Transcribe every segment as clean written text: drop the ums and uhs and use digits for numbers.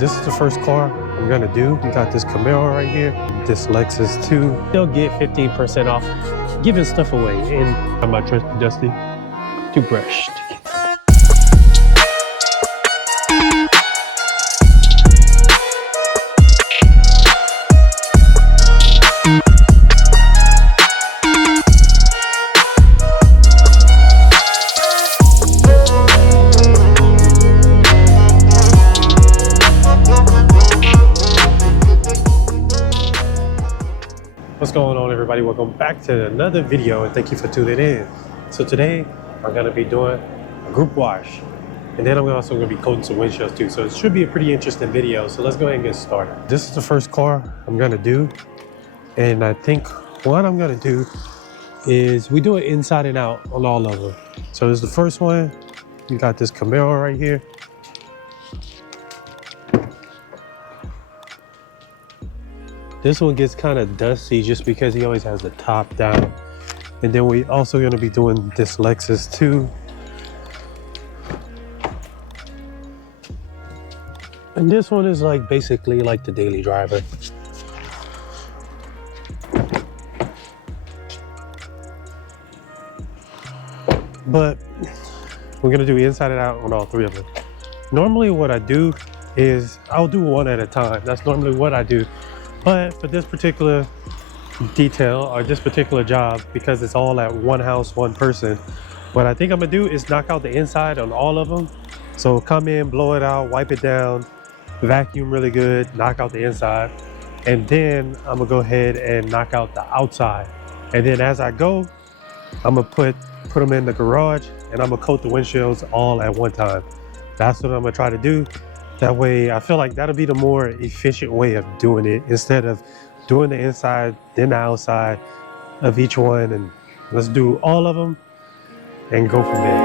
This is the first car I'm gonna do. We got this Camaro right here, this Lexus 2. They'll get 15% off giving stuff away. And my trusty dusty toothbrush. What's going on, everybody? Welcome back to another video and thank you for tuning in. So today I'm going to be doing a group wash and then I'm also going to be coating some windshields too. So it should be a pretty interesting video. So let's go ahead and get started. This is the first car I'm going to do, and I think what I'm going to do is we do it inside and out on all of them. So this is the first one. We got this Camaro right here. This one gets kind of dusty just because he always has the top down. And then we also going to be doing this Lexus too. And this one is like basically like the daily driver. But we're going to do inside and out on all three of them. Normally what I do is I'll do one at a time. That's normally what I do. But for this particular detail or this particular job, because it's all at one house, one person, what I think I'm gonna do is knock out the inside on all of them. So come in, blow it out, wipe it down, vacuum really good, knock out the inside. And then I'm gonna go ahead and knock out the outside. And then as I go, I'm gonna put them in the garage and I'm gonna coat the windshields all at one time. That's what I'm gonna try to do. That way, I feel like that'll be the more efficient way of doing it instead of doing the inside, then the outside of each one. And let's do all of them and go from there.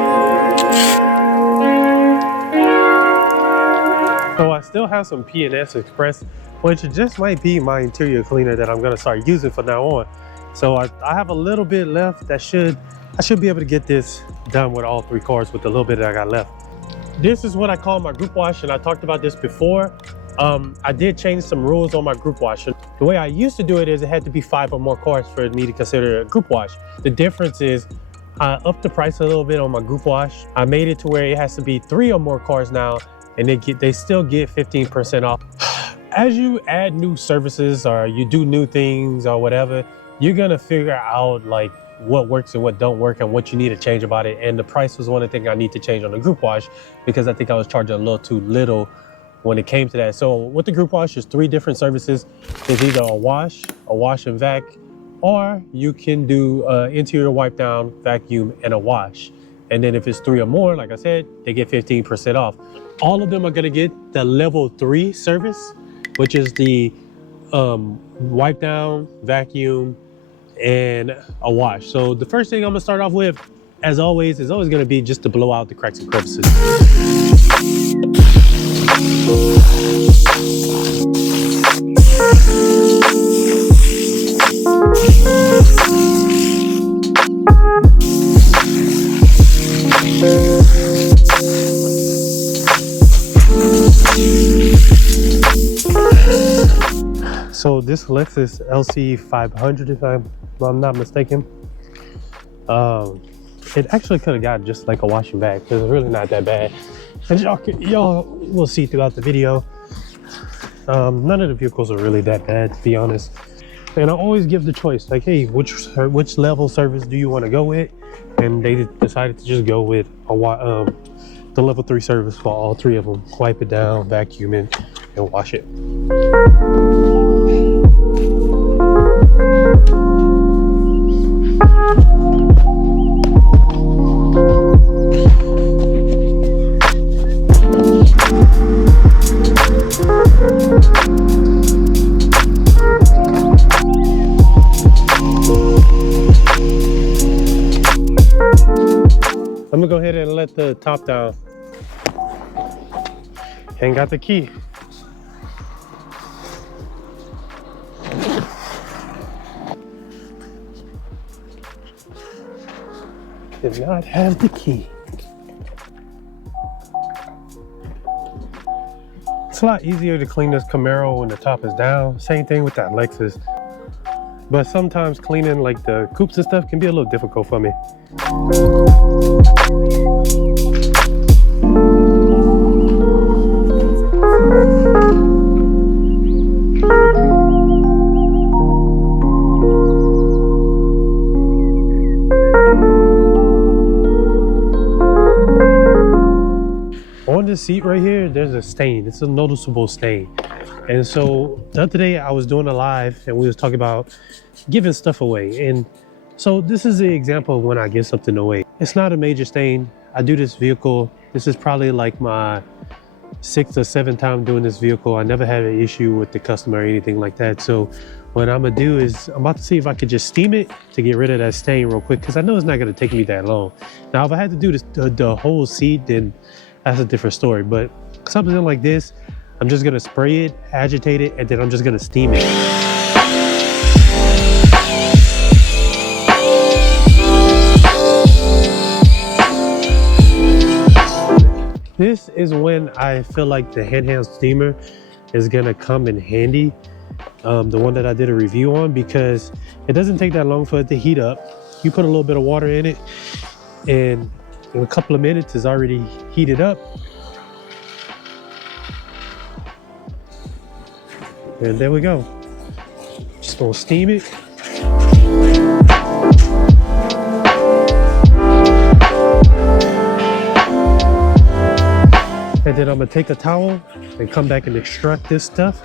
So I still have some P&S Express, which just might be my interior cleaner that I'm gonna start using from now on. So I have a little bit left that I should be able to get this done with all three cars with the little bit that I got left. This is what I call my group wash, and I talked about this before. I did change some rules on my group wash. The way I used to do it is it had to be 5 or more cars for me to consider a group wash. The difference is I upped the price a little bit on my group wash. I made it to where it has to be 3 or more cars now, and they still get 15% off. As you add new services or you do new things or whatever, you're gonna figure out like what works and what don't work and what you need to change about it. And the price was one of the things I need to change on the group wash because I think I was charging a little too little when it came to that. So with the group wash, there's 3 different services. There's either a wash and vac, or you can do interior wipe down, vacuum, and a wash. And then if it's 3 or more, like I said, they get 15% off. All of them are gonna get the level 3 service, which is the wipe down, vacuum, and a wash. So the first thing I'm gonna start off with, as always, is always gonna be just to blow out the cracks and crevices. So this Lexus LC 500, if I'm not mistaken, it actually could have got just like a wash and vac because it's really not that bad. And y'all will see throughout the video, none of the vehicles are really that bad, to be honest. And I always give the choice, like, hey, which level service do you want to go with? And they decided to just go with the level 3 service for all 3 of them. Wipe it down, vacuum it, and wash it. I'm gonna go ahead and let the top down. Ain't got the key. Did not have the key. It's a lot easier to clean this Camaro when the top is down. Same thing with that Lexus. But sometimes cleaning like the coupes and stuff can be a little difficult for me. On this seat right here, there's a stain. It's a noticeable stain. And so the other day I was doing a live and we was talking about giving stuff away. And so this is the example of when I give something away. It's not a major stain. I do this vehicle. This is probably like my 6th or 7th time doing this vehicle. I never had an issue with the customer or anything like that. So what I'm gonna do is I'm about to see if I could just steam it to get rid of that stain real quick, because I know it's not gonna take me that long. Now, if I had to do this, the whole seat, then that's a different story. But something like this, I'm just gonna spray it, agitate it, and then I'm just gonna steam it. This is when I feel like the handheld steamer is gonna come in handy. The one that I did a review on, because it doesn't take that long for it to heat up. You put a little bit of water in it, and in a couple of minutes it's already heated up. And there we go. Just gonna steam it. And then I'm gonna take a towel and come back and extract this stuff,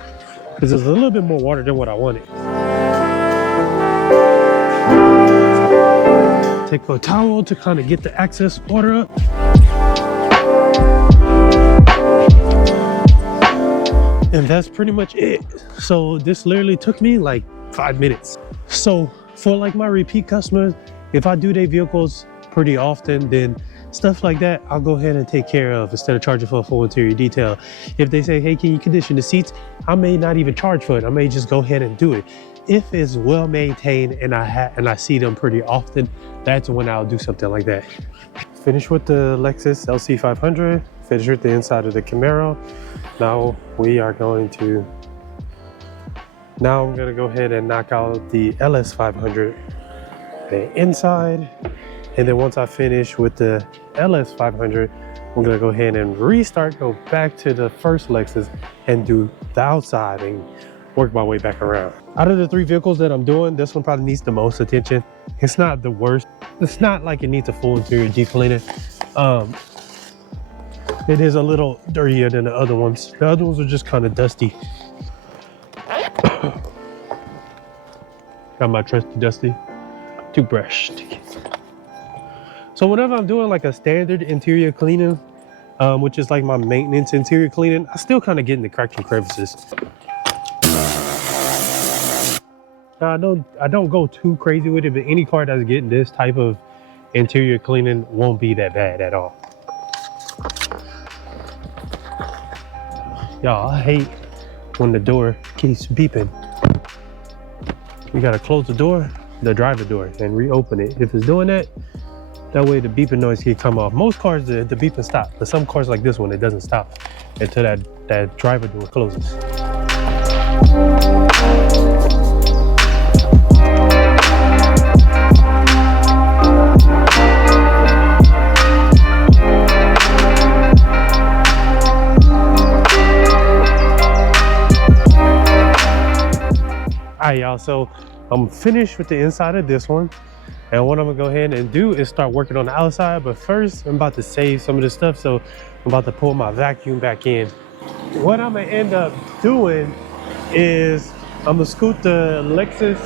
because there's a little bit more water than what I wanted. Take a towel to kind of get the excess water up. And that's pretty much it. So this literally took me like 5 minutes. So for like my repeat customers, if I do their vehicles pretty often, then stuff like that I'll go ahead and take care of instead of charging for a full interior detail. If they say, hey, can you condition the seats, I may not even charge for it. I may just go ahead and do it. If it's well maintained and I see them pretty often, that's when I'll do something like that. Finish with the Lexus LC500, finish with the inside of the Camaro. Now I'm gonna go ahead and knock out the LS500, the inside. And then once I finish with the LS500, I'm gonna go ahead and go back to the first Lexus and do the outside and work my way back around. Out of the 3 vehicles that I'm doing, this one probably needs the most attention. It's not the worst. It's not like it needs a full interior deep cleaning. It is a little dirtier than the other ones. The other ones are just kind of dusty. Got my trusty dusty toothbrush. So whenever I'm doing like a standard interior cleaning, which is like my maintenance interior cleaning, I still kind of get in the cracks and crevices. Now, I don't go too crazy with it, but any car that's getting this type of interior cleaning won't be that bad at all. Y'all, I hate when the door keeps beeping. You gotta close the door, the driver door, and reopen it. If it's doing that, that way the beeping noise can come off. Most cars, the beeping stops, but some cars like this one, it doesn't stop until that driver door closes. Alright, y'all, so I'm finished with the inside of this one. And what I'm gonna go ahead and do is start working on the outside. But first, I'm about to save some of this stuff. So I'm about to pull my vacuum back in. What I'm gonna end up doing is I'm gonna scoot the Lexus.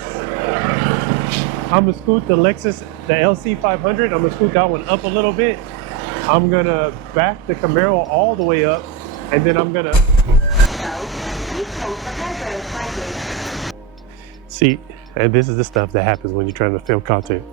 The LC500. I'm gonna scoot that one up a little bit. I'm gonna back the Camaro all the way up. And then I'm gonna see, and this is the stuff that happens when you're trying to film content.